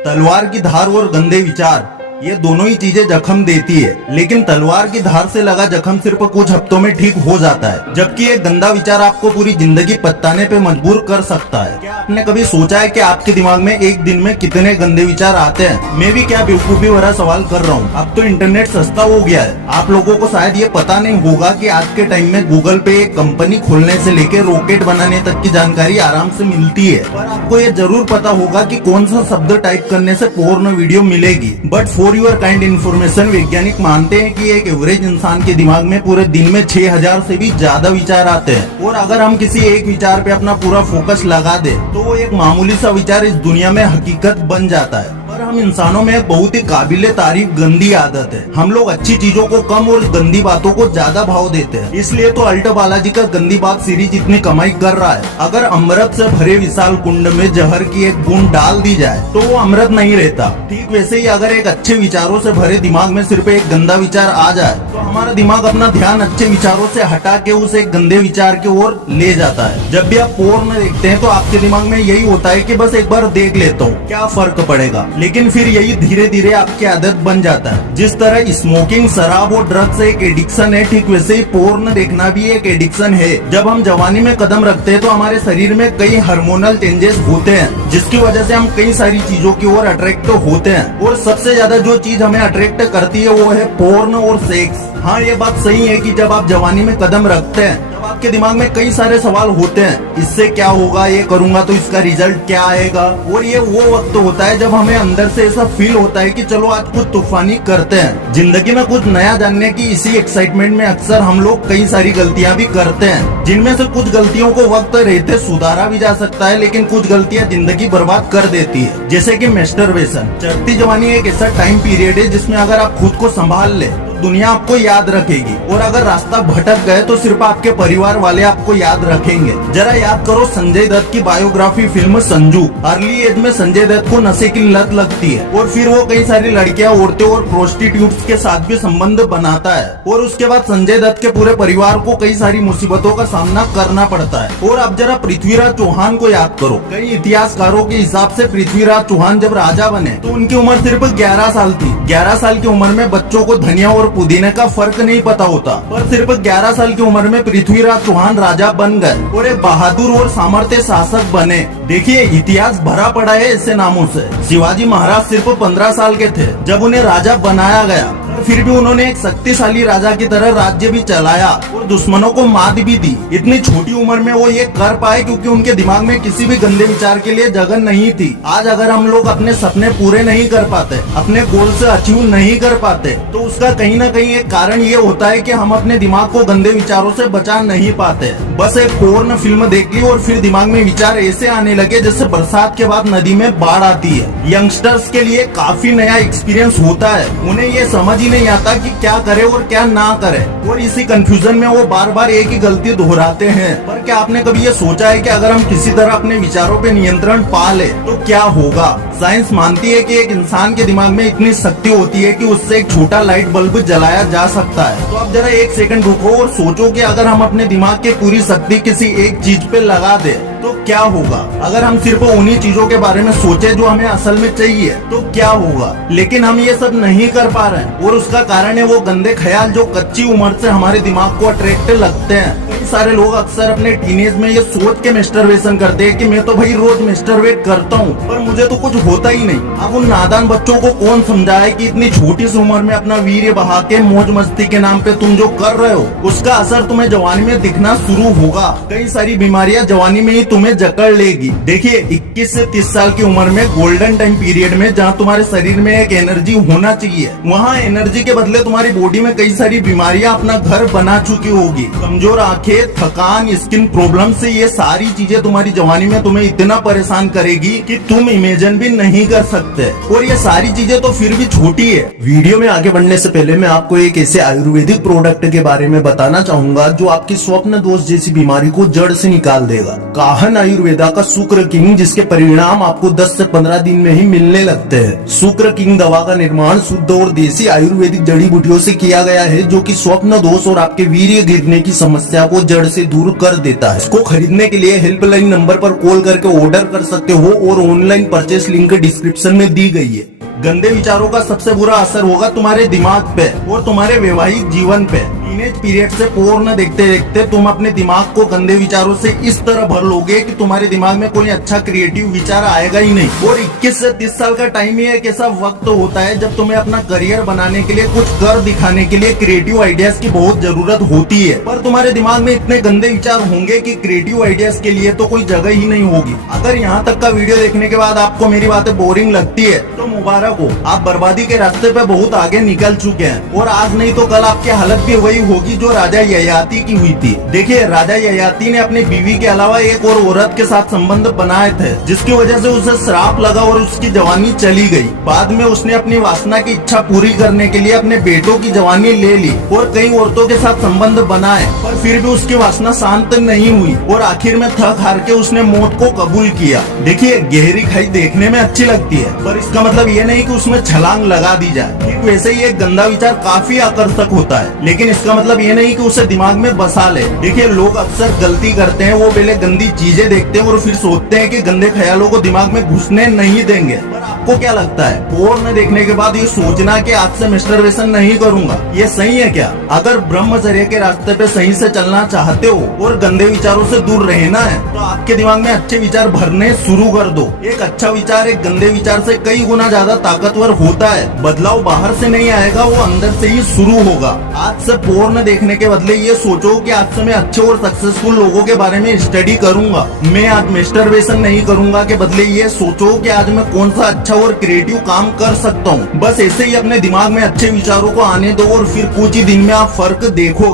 तलवार की धार और गंदे विचार, ये दोनों ही चीजें जख्म देती है, लेकिन तलवार की धार से लगा जख्म सिर्फ कुछ हफ्तों में ठीक हो जाता है, जबकि एक गंदा विचार आपको पूरी जिंदगी पछताने पे मजबूर कर सकता है। क्या आपने कभी सोचा है कि आपके दिमाग में एक दिन में कितने गंदे विचार आते हैं? मैं भी क्या बेवकूफी भरा सवाल कर रहा हूँ। अब तो इंटरनेट सस्ता हो गया है। आप लोगों को शायद ये पता नहीं होगा कि आज के टाइम में गूगल पे एक कंपनी खोलने से लेकर रॉकेट बनाने तक की जानकारी आराम से मिलती है। पर आपको ये जरूर पता होगा कि कौन सा शब्द टाइप करने से पोर्न वीडियो मिलेगी। But for your kind information, वैज्ञानिक मानते हैं कि एक एवरेज इंसान के दिमाग में पूरे दिन में 6000 से भी ज्यादा विचार आते हैं, और अगर हम किसी एक विचार पे अपना पूरा फोकस लगा दे तो वो एक मामूली सा विचार इस दुनिया में हकीकत बन जाता है। पर हम इंसानों में एक बहुत ही काबिले तारीफ गंदी आदत है। हम लोग अच्छी चीजों को कम और गंदी बातों को ज्यादा भाव देते हैं। इसलिए तो अल्ट बालाजी का गंदी बात सीरीज इतनी कमाई कर रहा है। अगर अमृत से भरे विशाल कुंड में जहर की एक बूंद डाल दी जाए तो वो अमृत नहीं रहता। ठीक वैसे ही अगर एक अच्छे विचारों से भरे दिमाग में सिर्फ एक गंदा विचार आ जाए तो हमारा दिमाग अपना ध्यान अच्छे विचारों से हटा के उस एक गंदे विचार की ओर ले जाता है। जब भी आप पोर्न देखते हैं तो आपके दिमाग में यही होता है कि बस एक बार देख लेता हूँ, क्या फर्क पड़ेगा। लेकिन फिर यही धीरे धीरे आपकी आदत बन जाता है। जिस तरह स्मोकिंग, शराब और ड्रग्स एक एडिक्शन है, ठीक वैसे ही पोर्न देखना भी एक एडिक्शन है। जब हम जवानी में कदम रखते हैं तो हमारे शरीर में कई हार्मोनल चेंजेस होते हैं, जिसकी वजह से हम कई सारी चीजों की ओर अट्रैक्ट होते हैं। और सबसे ज्यादा जो चीज हमें अट्रैक्ट करती है वो है पोर्न और सेक्स। हाँ, ये बात सही है कि जब आप जवानी में कदम रखते हैं तब आपके दिमाग में कई सारे सवाल होते हैं। इससे क्या होगा, ये करूंगा तो इसका रिजल्ट क्या आएगा। और ये वो वक्त होता है जब हमें अंदर से ऐसा फील होता है कि चलो आज कुछ तूफानी करते हैं। जिंदगी में कुछ नया जानने की इसी एक्साइटमेंट में अक्सर हम लोग कई सारी गलतियां भी करते हैं, जिनमें से कुछ गलतियों को वक्त रहते सुधारा भी जा सकता है, लेकिन कुछ गलतियां जिंदगी बर्बाद कर देती है। जैसे कि मैस्टरबेशन। चढ़ती जवानी एक ऐसा टाइम पीरियड है जिसमें अगर आप खुद को संभाल ले दुनिया आपको याद रखेगी, और अगर रास्ता भटक गए तो सिर्फ आपके परिवार वाले आपको याद रखेंगे। जरा याद करो संजय दत्त की biography film Sanju. Early age में संजय दत्त को नशे की लत लगती है और फिर वो कई सारी लड़कियां, औरतें और प्रोस्टिट्यूट्स के साथ भी संबंध बनाता है, और उसके बाद संजय दत्त के पूरे परिवार को कई सारी मुसीबतों का सामना करना पड़ता है। और अब जरा पृथ्वीराज चौहान को याद करो। कई इतिहासकारों के हिसाब से पृथ्वीराज चौहान जब राजा बने तो उनकी उम्र सिर्फ 11 साल थी। 11 साल की उम्र में बच्चों को धनिया और पुदीने का फर्क नहीं पता होता, पर सिर्फ 11 साल की उम्र में पृथ्वीराज चौहान राजा बन गए और एक बहादुर और सामर्थ्य शासक बने। देखिए, इतिहास भरा पड़ा है ऐसे नामों से। शिवाजी महाराज सिर्फ 15 साल के थे जब उन्हें राजा बनाया गया, फिर भी उन्होंने एक शक्तिशाली राजा की तरह राज्य भी चलाया और दुश्मनों को मात भी दी। इतनी छोटी उम्र में वो ये कर पाए क्योंकि उनके दिमाग में किसी भी गंदे विचार के लिए जगह नहीं थी। आज अगर हम लोग अपने सपने पूरे नहीं कर पाते, अपने गोल से अचीव नहीं कर पाते, तो उसका कहीं ना कहीं एक कारण ये होता है कि हम अपने दिमाग को गंदे विचारों से बचा नहीं पाते। बस एक पोर्न फिल्म देख ली और फिर दिमाग में विचार ऐसे आने लगे जैसे बरसात के बाद नदी में बाढ़ आती है। यंगस्टर्स के लिए काफी नया एक्सपीरियंस होता है। उन्हें ये समझ ही नहीं आता कि क्या करे और क्या ना करे, और इसी कंफ्यूजन में वो बार बार एक ही गलती दोहराते हैं। पर क्या आपने कभी ये सोचा है कि अगर हम किसी तरह अपने विचारों पे नियंत्रण पा ले तो क्या होगा? साइंस मानती है कि एक इंसान के दिमाग में इतनी शक्ति होती है कि उससे एक छोटा लाइट बल्ब जलाया जा सकता है। तो अब जरा एक सेकंड रुको और सोचो कि अगर हम अपने दिमाग की पूरी शक्ति किसी एक चीज पे लगा दे तो क्या होगा? अगर हम सिर्फ उन्हीं चीजों के बारे में सोचे जो हमें असल में चाहिए तो क्या होगा? लेकिन हम ये सब नहीं कर पा रहे हैं, और उसका कारण है वो गंदे ख्याल जो कच्ची उम्र से हमारे दिमाग को अट्रैक्ट लगते हैं। कई सारे लोग अक्सर अपने टीनेज में ये सोच के मैस्टरबेशन करते हैं कि मैं तो भाई रोज मैस्टरबेट करता हूँ पर मुझे तो कुछ होता ही नहीं। अब उन नादान बच्चों को कौन समझाए कि इतनी छोटी सी उम्र में अपना वीर्य बहा के मौज मस्ती के नाम पे तुम जो कर रहे हो उसका असर तुम्हें जवानी में दिखना शुरू होगा। कई सारी बीमारियां जवानी में ही तुम्हें जकड़ लेगी। देखिए, 21 से 30 साल की उम्र में गोल्डन टाइम पीरियड में जहाँ तुम्हारे शरीर में एक एनर्जी होना चाहिए, वहाँ एनर्जी के बदले तुम्हारी बॉडी में कई सारी बीमारियां अपना घर बना चुकी होगी। कमजोर आंखें, थकान, स्किन प्रॉब्लम से ये सारी चीजें तुम्हारी जवानी में तुम्हें इतना परेशान करेगी कि तुम इमेजिन भी नहीं कर सकते। और ये सारी चीजें तो फिर भी छोटी है। वीडियो में आगे बढ़ने से पहले मैं आपको एक ऐसे आयुर्वेदिक प्रोडक्ट के बारे में बताना चाहूंगा जो आपकी स्वप्न दोष जैसी बीमारी को जड़ से निकाल देगा। महान आयुर्वेदा का शुक्र किंग, जिसके परिणाम आपको 10 से 15 दिन में ही मिलने लगते हैं। शुक्र किंग दवा का निर्माण शुद्ध और देसी आयुर्वेदिक जड़ी बूटियों से किया गया है, जो कि स्वप्न दोष और आपके वीर्य गिरने की समस्या को जड़ से दूर कर देता है। इसको खरीदने के लिए हेल्पलाइन नंबर पर कॉल करके ऑर्डर कर सकते हो और ऑनलाइन परचेस लिंक डिस्क्रिप्शन में दी गई है। गंदे विचारों का सबसे बुरा असर होगा तुम्हारे दिमाग पे और तुम्हारे वैवाहिक जीवन पे। टीनेज पीरियड से पोर्न देखते देखते तुम अपने दिमाग को गंदे विचारों से इस तरह भर लोगे कि तुम्हारे दिमाग में कोई अच्छा क्रिएटिव विचार आएगा ही नहीं। और 21 से 30 साल का टाइम ही एक ऐसा वक्त होता है जब तुम्हें अपना करियर बनाने के लिए, कुछ कर दिखाने के लिए क्रिएटिव आइडियाज की बहुत जरूरत होती है। पर तुम्हारे दिमाग में इतने गंदे विचार होंगे कि क्रिएटिव आइडियाज के लिए तो कोई जगह ही नहीं होगी। अगर यहाँ तक का वीडियो देखने के बाद आपको मेरी बातें बोरिंग लगती है तो मुबारक हो, आप बर्बादी के रास्ते पे बहुत आगे निकल चुके हैं। और आज नहीं तो कल आपकी हालत भी वही होगी जो राजा ययाति की हुई थी। देखिए, राजा ययाति ने अपनी बीवी के अलावा एक और औरत के साथ संबंध बनाए थे, जिसकी वजह से उसे श्राप लगा और उसकी जवानी चली गई। बाद में उसने अपनी वासना की इच्छा पूरी करने के लिए अपने बेटों की जवानी ले ली और कई औरतों के साथ संबंध बनाए, पर फिर भी उसकी वासना शांत नहीं हुई और आखिर में थक हार के उसने मौत को कबूल किया। देखिए, गहरी खाई देखने में अच्छी लगती है, पर इसका मतलब ये नहीं कि उसमें छलांग लगा दी जाए। ठीक वैसे ही एक गंदा विचार काफी आकर्षक होता है, लेकिन इसका मतलब ये नहीं कि उसे दिमाग में बसा ले। देखिए, लोग अक्सर गलती करते हैं, वो पहले गंदी चीजें देखते हैं और फिर सोचते हैं कि गंदे ख्यालों को दिमाग में घुसने नहीं देंगे। पर आपको क्या लगता है, पोर्न देखने के बाद ये सोचना कि आज से मास्टरबेशन नहीं करूंगा, ये सही है क्या? अगर ब्रह्मचर्य के रास्ते पे सही से चलना चाहते हो और गंदे विचारों से दूर रहना है तो आपके दिमाग में अच्छे विचार भरने शुरू कर दो। एक अच्छा विचार एक गंदे विचार से कई गुना ज्यादा ताकतवर होता है। बदलाव बाहर से नहीं आएगा, वो अंदर से ही शुरू होगा। आज से पोर्न देखने के बदले ये सोचो कि आज से मैं अच्छे और सक्सेसफुल लोगों के बारे में स्टडी करूंगा। मैं आज मास्टरबेशन नहीं करूंगा के बदले ये सोचो कि आज मैं कौन सा अच्छा और क्रिएटिव काम कर सकता हूँ। बस ऐसे ही अपने दिमाग में अच्छे विचारों को आने दो और फिर कुछ ही दिन में आप फर्क देखोगे।